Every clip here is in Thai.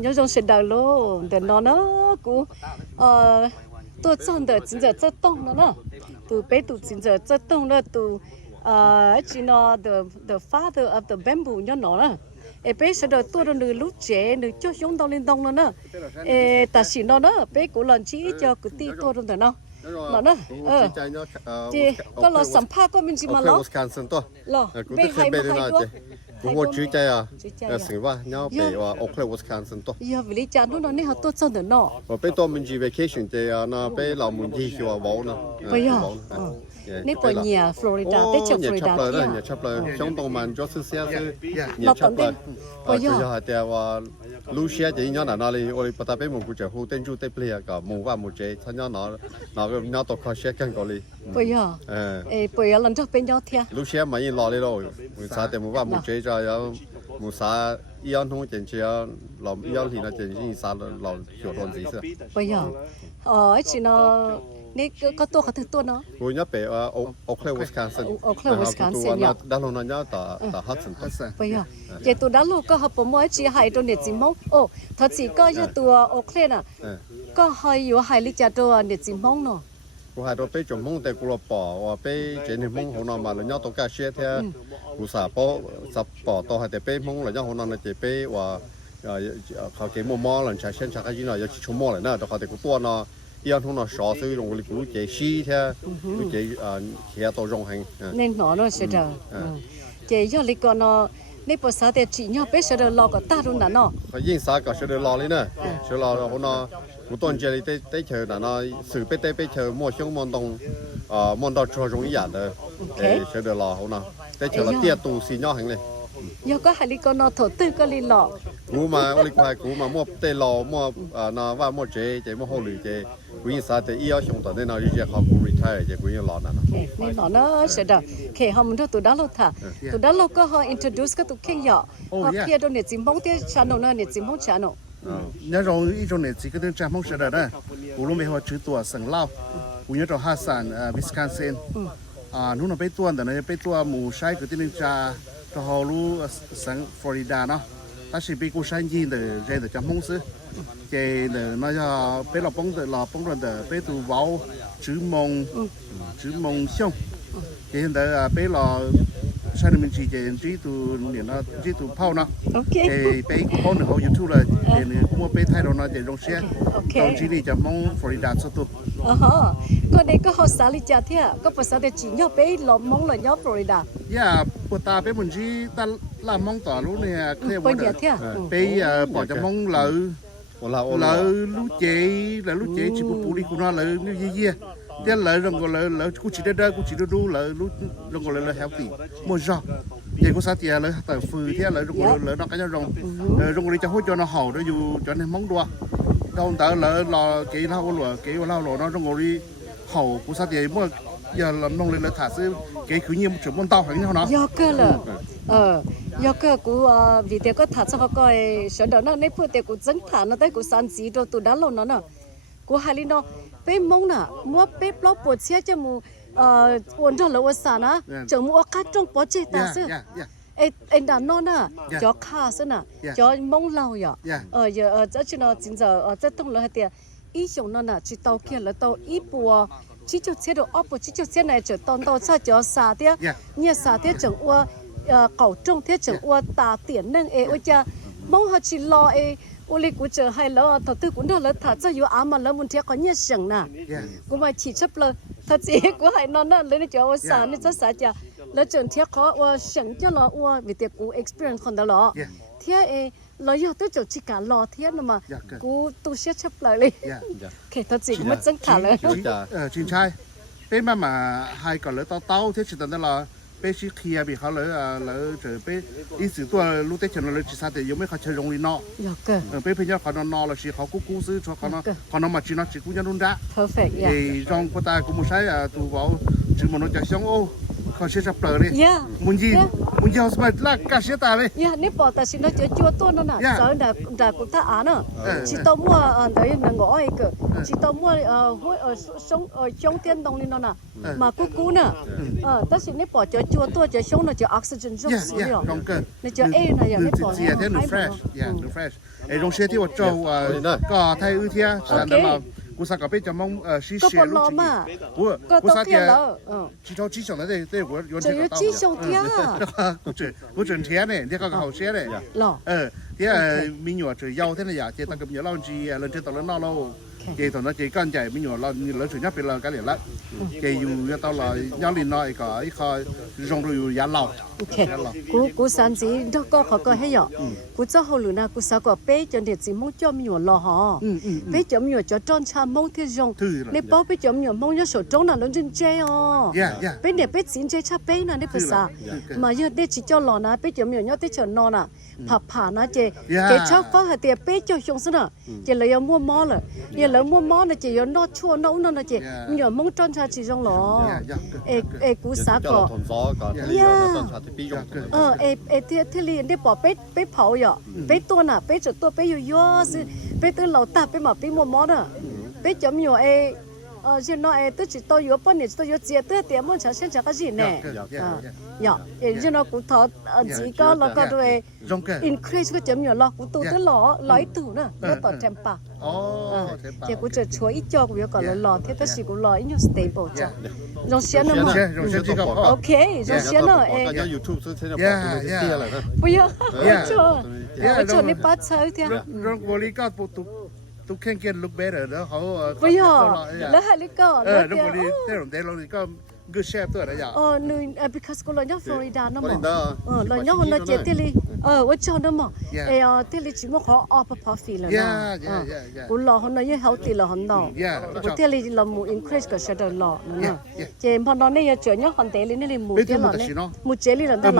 nhớ trong sự đời luôn để nó cũng tôi chọn được chính giờ rất đông nữa nè từ bé từ chính giờ rất đông nữa từ chỉ nó the father of the bamboo nhớ nó nè bé sẽ được tôi được lúc trẻ được cho chúng đông lên đông nữa nè ta chỉ nó đó bé cũng lần chỉ cho cái tí tôi được nó đó thì có là sản phẩm có mình chỉ mà lo bé hay mà hay quáกูว่าชื่อใจอ่ะสิ่งว่าเนาะไปว่าโอเคลวิสคอนซินตัววิลลี่จานนู้นนี่เขาตัวจนเดนเนาะว่าไปตัวมันจีเวเคชั่นใจอ่ะนะไปเรามุนที่ชัวร์วอลนะไปอ่ะนี่ปอยเนี่ยฟลอริดาได้จากฟลอริดาที่เนี่ยชับเลยช่องตรงมันจะซื้อเสียซื้อเนี่ยชับเลยไปอ่ะแต่ว่าลูเซียจะยังนั่นอะไรโอ้ยปตาไปมุนกูจะหูเต้นจูเต้เปลี่ยกับมุว่ามุเจท่านยังน่าก็น่าตกข้อเสียกันก็เลยไปอ่ะไปอ่ะหลังจากเป็นยอดเทียลูเซียมันยังรอเลย咯มุสาแต่มุว่ามุเจจะ有มุสาอีอันทุ่งเจนเชียเราอีอันที่น่าเจนที่สาเราเกี่ยวกับสิ่งเสียไปอ่ะchỉ nóนี่ก็ตัวเขาถือตัวเนาะกูเนี่ยไปว่าโอเคลวิสคอนซินเนี่ยด้านโน้นเนี่ยต่อฮัตสันตัวไปอ่ะเจ้าตัวด้านโลกก็เขาผมว่าจีไฮตัวเนี่ยจิมงโอ้ถ้าจีก็จะตัวโอเคน่ะก็ไฮอยู่ไฮลิจาตัวเนี่ยจิมงเนาะกูหายตัวไปจมมงแต่กูรอป่อว่าไปเจนมงของนอนมาแล้วเนี่ยตัวกาเชียเท่ากูสาปอสับป่อตัวหายแต่ไปมงแล้วเนี่ยของนอนจะไปว่าเขาเก็บมอมอหลังจากเช่นจากที่น่ะยังชิชมอเลยนะแต่เขาแต่กูตัวน่ะอีอันทุ่งน่ะชอซื้อลงกูเจชีเท่ากูเจเขียตัวรงแหงnên nó sẽ đượcเจ้าลิกอนนี่ภาษาแต่จีเนี่ยเป็นเสด็จรอก็ตาดูนั่นเนาะเขายิ่งสาก็เสด็จรอเลยนะเสด็จรอเขาเนาะกูต้นเจริญได้เชิญนั่นเนาะสื่อไปได้ไปเชิญมั่วช่วงมันตรงมันตอนชัวร์ตรงอีหยาดเลยเสด็จรอเขาเนาะได้เชิญละเตี้ยตูสีย่อแห่งเลยยก็หาลิกอนถอดตื้อก็ลิหลอกกูมาวันนี้กูมามั่วเตลอมั่วนาว่ามั่วเจมั่วโฮลือเจกูยิ่งสาแต่อีเอาช่วงตอนนี้นาอยู่เจเขากูรีไทร์เจกูยิ่งรอนั่นนะนี่หนอเนาะเสด็จเคเขามันตัวด้านโลกท่าตัวด้านโลกก็เขา introduce ก็ตัวเข่งหยอกเขาเพียตัวเนี่ยจิมบ้งเตี้ยชานนเนี่ยจิมบ้งชานนnhớ rồi ý trong này chỉ có tiếng trang mong sẽ đợi đấy, cú lúc mấy họ chữ tuổi sừng lao, cú nhớ trong Hassan, Wisconsin, lúc nào bé tuầnแต่เนี่ยbé tuần mù sai cái tiếng trà cho họ lu sừng Florida nó, ta chỉ bé cú sai gì để ra để trang mong xứ, cái để nó cho bé lò bông rồi để bé tu vào chữ mong xong, cái hiện tại bé lò sai mình chỉ chỉ tu niệm nó chỉ tu phao nó, cái bé phao nữa họ YouTube là cái cũng mua bé thay đồ nó để trong xe, trong chỉ đi cho mong Florida số tu. Còn đây có họ xả lịch trả thế, có phải xả để chỉ nhau bé lọm mong là nhau Florida. Yeah, bữa ta bé mình chỉ ta làm mong tỏ lúc này kia bữa giờ bé bỏ cho mong lợ lúc chế chỉ bù đi của nó lợ như gì thế lợ rồi còn lợ cũng chỉ đây cũng chỉ đu lợ lúc rồi còn lợ healthy mua rau vậy cũng sao thì lợ tại phừ thế lợ rồi lợ nó cái nhau rồi còn đi cho hỗ cho nó hậu đó dù cho nên mong đua đâu tại lợ lò kỹ lao lò nó rồi còn đi hậu cũng sao thì mua giờ làm nông lên lợ thả sư cái cứ như một chỗ món tàu phải nhau nó do cơ là do cơ của vì thế có thả cho họ coi sợ đó nó nấy phương tiện của dân thả nó tới của sản gì đồ tụ đá lồn nó nè của hai linh nó bé mông nè mua bé lót bột xe cho mu uốn cho lỡ sản á chờ mua cá trong bó chế ta sư anh đàn non nè cho cá sư nè cho mông lau vậy giờ cho nó chính giờ cho tung lỡ tiền ý dùng nó nè chỉ tàu kia là tàu ý bùa chỉ cho xe đồ ốp chỉ cho xe này chở tòn tàu sao cho xả thế như xả thế chẳng ua cầu trong thế chẳng ua tà tiền nâng ôi cha mong họ chỉ lo ô li cũng chờ hay lỡ thầu tư cũng được lỡ thả cho yếu mà lỡ muốn thế có nhiều sừng nè cũng mà chỉ chấp lỡ thật gì của hay nó lấy cho xả nên cho xả chả lỡ chừng thế có sừng cho nó vì tiệc của experience còn đó lỡ thế lỡ yếu tôi chỗ chỉ cả lò thế mà cú tu sẽ chấp lại đi kể thật gì cũng mất chân thả lỡ chính trai bên mà hai còn lỡ tao thế chỉ tận là bé chỉ kia bị họ lỡ trời bé ý sựตัวlúc tết chừng lỡ chỉ sao thì giống mấy họ chơi rong đi nọ bé bây giờ họ nọ là chỉ họ cú sư cho họ nó mà chỉ nó chỉ cú nhân luôn ra perfect thì rong của ta cũng một sai tụ vào chỉ một nó chạy xong ô เขาเชื่อจะเปลือยเลย yeah มุนยีมุนยีเอาสมัยลากกาเชื่อตาเลย yeah นี่ปอแต่สินะจะจัวตัวนั่นน่ะ Yeah. สาวด่ากูตาอ่ะเนาะchỉ tao mua đấy là ngõ ấy cơ chỉ tao mua hối trong tiên đông lên nó nè mà cú nè tất nhiên nếu bỏ cho chua tua cho sống là cho oxygen rất yeah xíu yeah rồi ตรงเกิน nên cho e này giờ หนึ่ nếu ง bỏ จีเทียนหนึ่ง fresh yeah หนึ่ง fresh ไอ้ตรงเชื่อที่ว่าเจ้าก็ไทยอื้อเทียฉันนั่นเรากูสักกับไปจะมองชีเชียลูกจีกูสักเทียจีเท่าจีสองนั่นได้หัวโยน 只有鸡胸贴กู准เทียเนี่ยเดี๋ยวก็เขาเชียเนี่ย 了 เดี๋ยวมีหยวดจะยาวเท่านั้นอย่าเจ้าตั้งกับหยวดเล่าจีเราจะตอนนั้นเล่าเจ้าตอนนั้นเจ้าก้อนใหญ่มีหยวดเราถึงจะเป็นเรากันเหลือละเจ้าอยู่ตอนเราย้อนลินน้อยก็ไอ้เขาลงอยู่ยาเหล่า OK กู三子都个เขาก็ให้ยอกูจะ好路นะกูสักก็ไปจนเด็ดสิมงจอมอยู่了哈ไปจอมอยู่จะจอนชามงที่จงในป้อไปจอมอยู่มงยศจงน่ะล้นจนเจ้อ๋อไปเนี่ยไปสินเจ้ชาไปน่ะในภาษามาเยอะได้จิจอหลอนะไปจอมอยู่ยอดได้เฉินนอนน่ะผ่านะเจชอบฟ้าหาเตียไปเจ้าชงซะน่ะเจเลยมัวมอเลยเนี่ยเลยมัวมอน่ะเจยนอชั่วนอนั่นน่ะเจมีอยู่มงจอนชาจิจงหรอกูสักก็ 同咗個呢個真係啲用。ที่เรียนได้บอกไปเผาอยู่ไปตัวน่ะไปจุดตัวไปอยู่ย่อสิไปตัวเหล่าตาไปหมาไปมัวมอน่ะไปจำอยู่เช่นน้อยตัวจิตตัวอยู่ป้อนเนี่ยตัวอยู่เจียตัวเตี้ยมันฉันเช่นจะก็จีเนี่ยอย่าเช่นน้อยกูทอดจีก็แล้วก็ด้วย increase ก็จำอยู่หรอกกูตัวตัวหล่อหล่อตัวน่ะก็ต่อเทมปาเจ้ากูจะช่วยอีจอกกูก่อนหล่อเท่าสิกูหล่ออีอยู่ stable จ้ะลองเสียนะมั้งโอเคลองเสียนะ我感覺 YouTube 是現在啲嚟啦。不要我做你把車啲讓我哋個都 can get look better แล้วเขา不要แล้วให้ลิก็แล้ว แล้ว我哋ได้ลงได้ลงก็ good shape ตัวอะไรอย่างนึงbecause กูเลยย่อฟลอริดานะมั้งเลยย่อเลยเจติลีว่าชอบนะมั้งติลีชิมขอออฟพอฟีแล้วนะกูรอเขาเนี่ย healthy แล้วเขาเนาะกูติลีเราหมู increase ก็จะได้รอนะเจพอตอนนี้ยังเจอเนี่ยฮันเดลีนี่หมูเจลีเนี่ยหมูเจลีแล้วนะ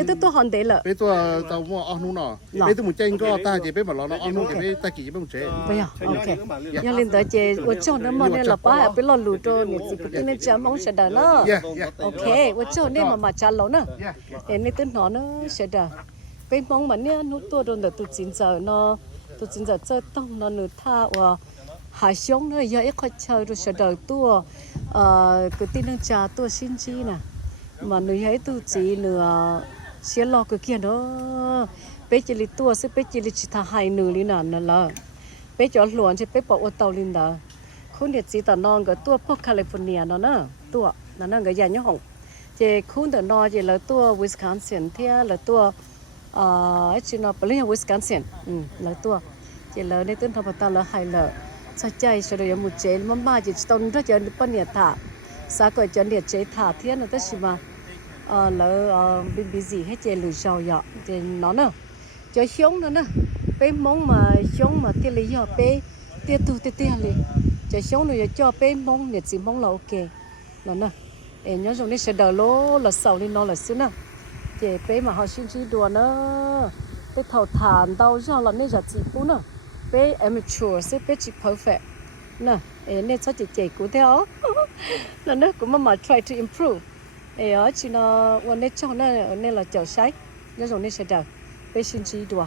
นี่ตัวฮันเดลีไปตัวตัวอ้อนู่นเนาะไปตัวหมูเจงก็ตาเจไปหมดแล้วอ้อนู่นเจไปตะกี้ไปหมูเจ不要 OK 要领导姐我叫那么呢老爸还被老路着你自己跟你讲梦是的呢OK 我叫你妈妈家老呢你ตื่นนอนเสียดายไปมองมันเนี่ยนู้ตัวโดนแต่ตัวจินเจอเนาะตัวจินเจอต้องนอนหนูท่าว่าหายช่องเนาะเยอะค่อยเชิญตัวเสียดายตัวคือตีนังจ่าตัวชินจีน่ะmà người ấy tu chỉ nửa xé lo cái kia đó bé chỉ li tua sẽ bé chỉ li chỉ thà hai nửa li nàn là bé cho luồn chỉ bé bỏ ô tàu linh đóคุณเด็ดจีตอนนอนกับตัวพวกแคลิฟอร์เนียเนาะตัวนั่นก็ยันยี่ห้องเจคุณตอนนอนเจแล้วตัววิสคอนซินเทียแล้วตัวชินอปลีวิสคอนซินแล้วตัวเจแล้วในต้นทบตาแล้วไฮเลอร์สะใจสุดยอดมุเจลมันมาจิตตนถ้าจะปนเนี่ยถาสาก็จะเนี่ยเจถาเทียนนั่นแต่ชิมาแล้วบีซีให้เจหรือเจ้าหยอกเจน้องเนาะเจอช่องนั่นนะไปมองมาช่องมาเที่ยวเลยหยอกไปเที่ยวตัวเที่ยวเลยจะช่องหนูจะจ่อไปมองเนี่ยสิมองเราโอเคนั่นนะnhớ dùng đi sẽ đỡ lố là sầu đi nó là xí nè chị bé mà họ xin chỉ đùa nữa cái thầu thàn đau cho là nên giờ chị cũng nè bé amateur sẽ bé chị perfect nè nên sao chị cũng theo là nó cũng mà try to improve ở chị nóวันนี้cho nên là chở sấy nhớ dùng đi sẽ đỡ bé xin chỉ đùa